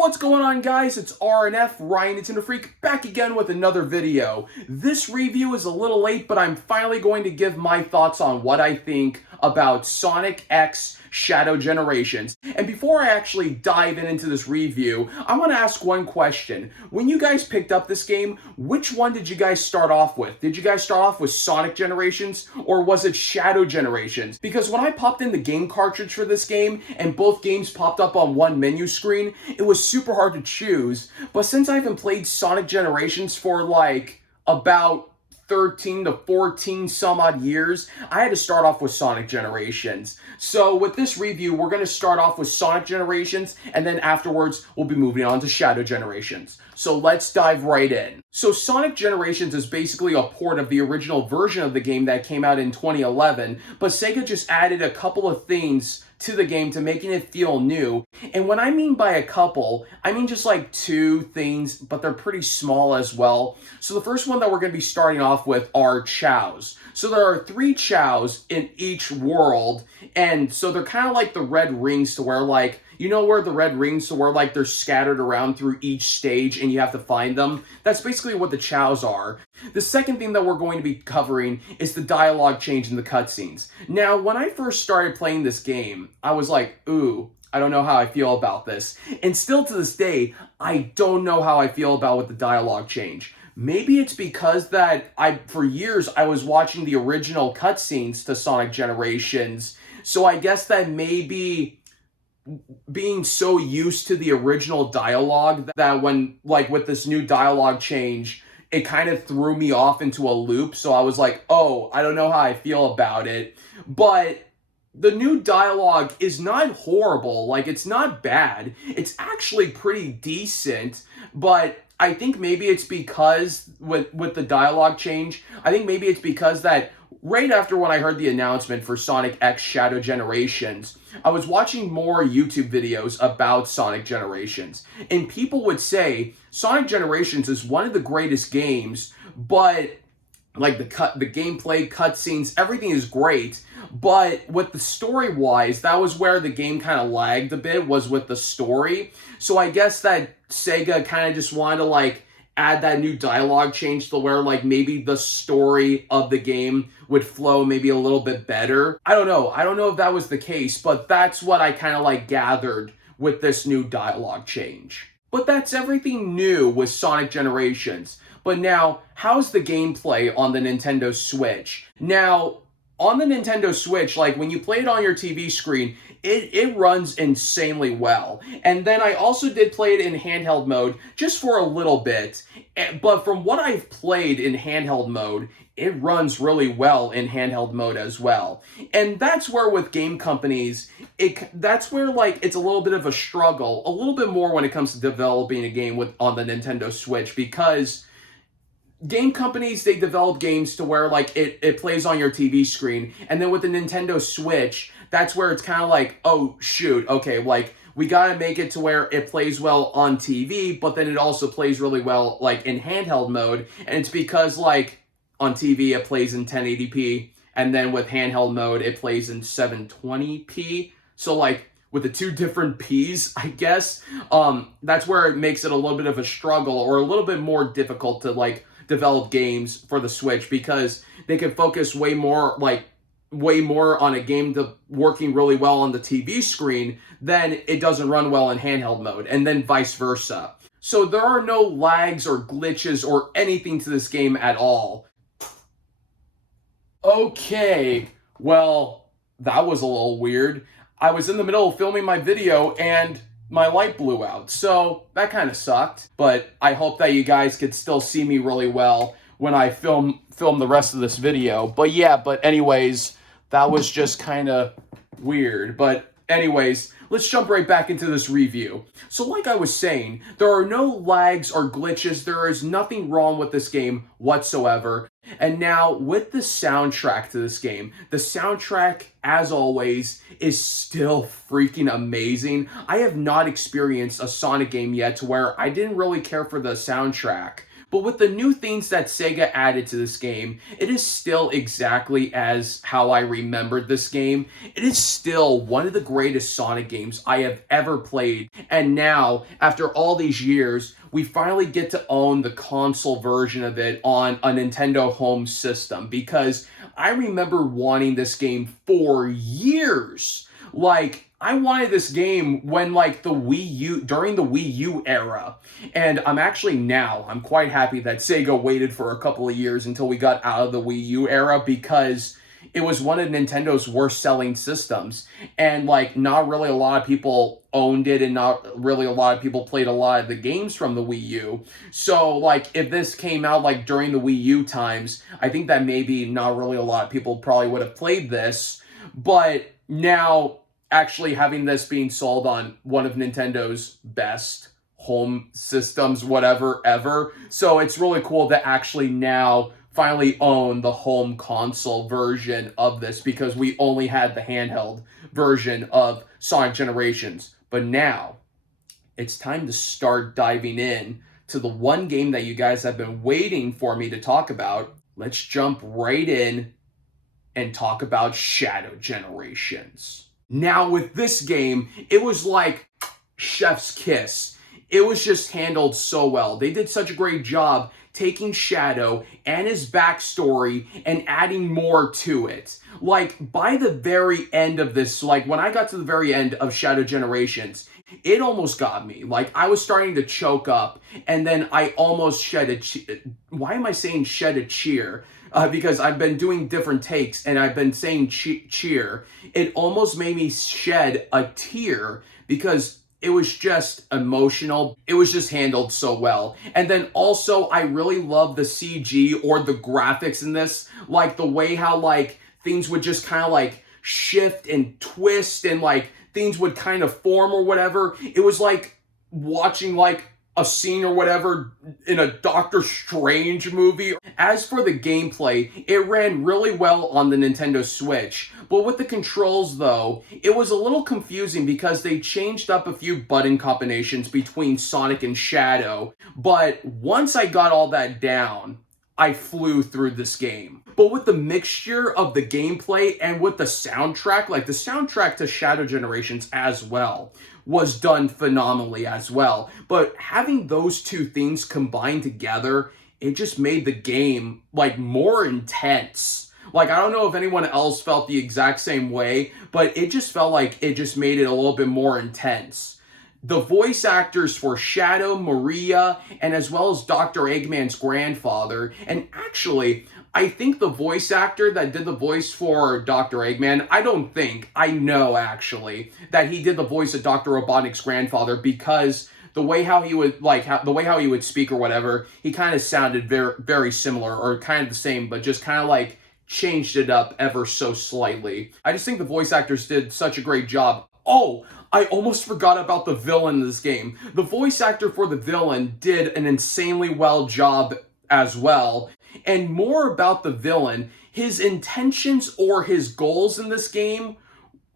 What's going on, guys? It's RNF, Ryan Nintendo Freak, back again with another video. This review is a little late, but I'm finally going to give my thoughts on what I think about Sonic X Shadow Generations. And before I actually dive into this review, I want to ask one question. When you guys picked up this game, which one did you guys start off with? Did you guys start off with Sonic Generations, or was it Shadow Generations? Because when I popped in the game cartridge for this game, and both games popped up on one menu screen, it was super hard to choose. But since I haven't played Sonic Generations for like about 13 to 14 some odd years, I had to start off with Sonic Generations. So with this review, we're going to start off with Sonic Generations, and then afterwards, we'll be moving on to Shadow Generations. So let's dive right in. So Sonic Generations is basically a port of the original version of the game that came out in 2011, but Sega just added a couple of things to the game to making it feel new. And when I mean by a couple, I mean just like two things, but they're pretty small as well. So the first one that we're going to be starting off with are chows. So there are 3 chows in each world, and so they're kind of like the red rings, to where like, you know where the red rings, to where like they're scattered around through each stage and you have to find them? That's basically what the chows are. The second thing that we're going to be covering is the dialogue change in the cutscenes. Now, when I first started playing this game, I was like, ooh, I don't know how I feel about this. And still to this day, I don't know how I feel about with the dialogue change. Maybe it's because that for years, I was watching the original cutscenes to Sonic Generations. So I guess that maybe being so used to the original dialogue that when, like, with this new dialogue change, it kind of threw me off into a loop. So I was like, oh, I don't know how I feel about it. But the new dialogue is not horrible. Like, it's not bad. It's actually pretty decent. But I think maybe it's because with the dialogue change, I think maybe it's because that right after when I heard the announcement for Sonic X Shadow Generations, I was watching more YouTube videos about Sonic Generations, and people would say Sonic Generations is one of the greatest games, but like the gameplay, cutscenes, everything is great, but with the story-wise, that was where the game kind of lagged a bit, was with the story. So I guess that Sega kind of just wanted to like add that new dialogue change to where like maybe the story of the game would flow maybe a little bit better. I don't know if that was the case, but that's what I kind of like gathered with this new dialogue change. But that's everything new with Sonic Generations. But now, how's the gameplay on the Nintendo Switch? Now, on the Nintendo Switch, like when you play it on your TV screen, it runs insanely well. And then I also did play it in handheld mode just for a little bit. But from what I've played in handheld mode, it runs really well in handheld mode as well. And that's where with game companies, that's where like it's a little bit of a struggle, a little bit more when it comes to developing a game on the Nintendo Switch, because game companies, they develop games to where like it plays on your TV screen, and then with the Nintendo Switch, that's where it's kind of like, oh shoot, okay, like we gotta make it to where it plays well on TV, but then it also plays really well like in handheld mode. And it's because like on TV it plays in 1080p, and then with handheld mode it plays in 720p. So like with the 2 different P's, I guess, that's where it makes it a little bit of a struggle, or a little bit more difficult to like develop games for the Switch, because they can focus way more on a game working really well on the TV screen than it doesn't run well in handheld mode, and then vice versa. So there are no lags or glitches or anything to this game at all. Okay, well, that was a little weird. I was in the middle of filming my video and my light blew out, so that kind of sucked. But I hope that you guys could still see me really well when I film the rest of this video. But yeah, but anyways, that was just kind of weird. But anyways, let's jump right back into this review. So like I was saying, there are no lags or glitches. There is nothing wrong with this game whatsoever. And now with the soundtrack to this game, the soundtrack, as always, is still freaking amazing. I have not experienced a Sonic game yet to where I didn't really care for the soundtrack. But with the new things that Sega added to this game, it is still exactly as how I remembered this game. It is still one of the greatest Sonic games I have ever played. And now, after all these years, we finally get to own the console version of it on a Nintendo home system, because I remember wanting this game for years. Like, I wanted this game when, like, during the Wii U era. And I'm quite happy that Sega waited for a couple of years until we got out of the Wii U era, because it was one of Nintendo's worst selling systems. And, like, not really a lot of people owned it, and not really a lot of people played a lot of the games from the Wii U. So, like, if this came out, like, during the Wii U times, I think that maybe not really a lot of people probably would have played this. But now, actually having this being sold on one of Nintendo's best home systems, whatever, ever. So it's really cool to actually now finally own the home console version of this, because we only had the handheld version of Sonic Generations. But now, it's time to start diving in to the one game that you guys have been waiting for me to talk about. Let's jump right in and talk about Shadow Generations. Now, with this game, it was like chef's kiss. It was just handled so well. They did such a great job taking Shadow and his backstory and adding more to it. Like, by the very end of this, like, when I got to the very end of Shadow Generations, it almost got me. Like, I was starting to choke up, and then I almost shed a why am I saying shed a cheer? Because I've been doing different takes, and I've been saying cheer. It almost made me shed a tear, because it was just emotional. It was just handled so well. And then also, I really love the CG or the graphics in this. Like, the way how, like, things would just kind of, like, shift and twist, and, like, things would kind of form or whatever. It was like watching, like, a scene or whatever in a Doctor Strange movie. As for the gameplay, it ran really well on the Nintendo Switch. But with the controls, though, it was a little confusing, because they changed up a few button combinations between Sonic and Shadow. But once I got all that down, I flew through this game. But with the mixture of the gameplay and with the soundtrack, like the soundtrack to Shadow Generations as well, was done phenomenally as well. But having those two things combined together, it just made the game, like, more intense. Like, I don't know if anyone else felt the exact same way, but it just felt like it just made it a little bit more intense. The voice actors for Shadow, Maria, and as well as Dr. Eggman's grandfather, and actually, I think the voice actor that did the voice for Dr. Eggman, I know actually, that he did the voice of Dr. Robotnik's grandfather, because the way how he would, like, the way how he would speak or whatever, he kind of sounded very, very similar, or kind of the same, but just kind of like changed it up ever so slightly. I just think the voice actors did such a great job. Oh, I almost forgot about the villain in this game. The voice actor for the villain did an insanely well job as well. And more about the villain, his intentions or his goals in this game,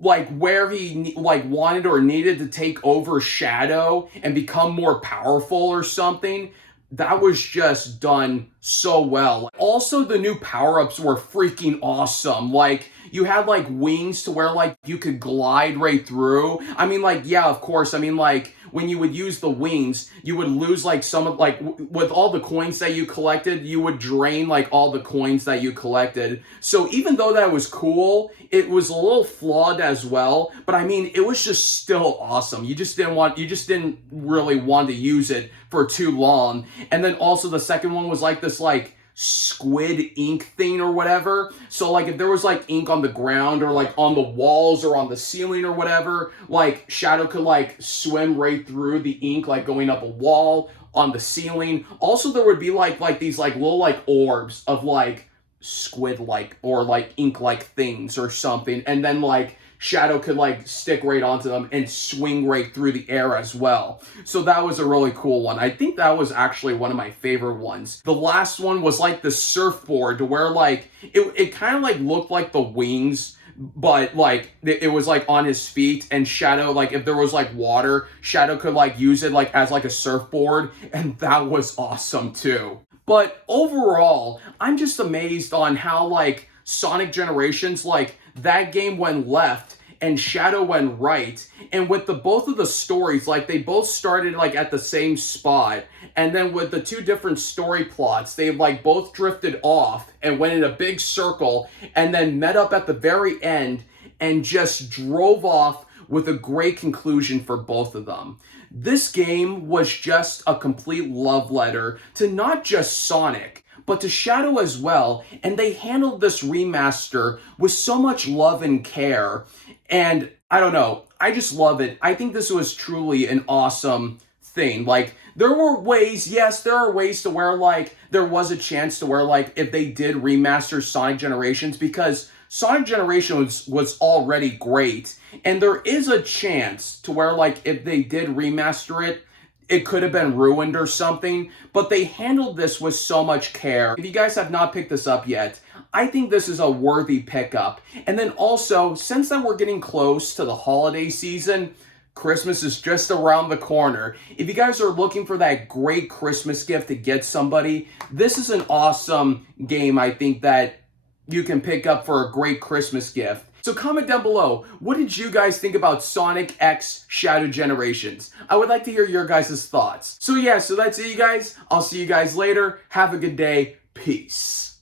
like where he like wanted or needed to take over Shadow and become more powerful or something, that was just done so well. Also, the new power-ups were freaking awesome. Like, you had, like, wings to where, like, you could glide right through. I mean, like, yeah, of course. I mean, like, when you would use the wings, you would lose, like, some of, like, with all the coins that you collected, you would drain, like, all the coins that you collected. So even though that was cool, it was a little flawed as well. But, I mean, it was just still awesome. You just didn't really want to use it for too long. And then also the second one was, like, this, like, squid ink thing or whatever. So, like, if there was, like, ink on the ground or, like, on the walls or on the ceiling or whatever, like, Shadow could, like, swim right through the ink, like, going up a wall, on the ceiling. Also, there would be, like these, like, little, like, orbs of, like, squid-like or, like, ink-like things or something. And then, like, Shadow could, like, stick right onto them and swing right through the air as well. So that was a really cool one. I think that was actually one of my favorite ones. The last one was, like, the surfboard, to where, like, it kind of, like, looked like the wings but like it was like on his feet, and Shadow, like if there was like water, Shadow could like use it like as like a surfboard, and that was awesome too. But overall, I'm just amazed on how like Sonic Generations, like that game went left and Shadow went right. And with the both of the stories, like they both started like at the same spot. And then with the two different story plots, they like both drifted off and went in a big circle and then met up at the very end and just drove off with a great conclusion for both of them. This game was just a complete love letter to not just Sonic, but to Shadow as well, and they handled this remaster with so much love and care, and I don't know, I just love it. I think this was truly an awesome thing. Like, there were ways, yes, there are ways to where, like, there was a chance to where, like, if they did remaster Sonic Generations, because Sonic Generations was already great, and there is a chance to where, like, if they did remaster it, it could have been ruined or something, but they handled this with so much care. If you guys have not picked this up yet, I think this is a worthy pickup. And then also, since that we're getting close to the holiday season, Christmas is just around the corner. If you guys are looking for that great Christmas gift to get somebody, this is an awesome game, I think, that you can pick up for a great Christmas gift. So comment down below, what did you guys think about Sonic X Shadow Generations? I would like to hear your guys' thoughts. So yeah, so that's it, you guys. I'll see you guys later. Have a good day. Peace.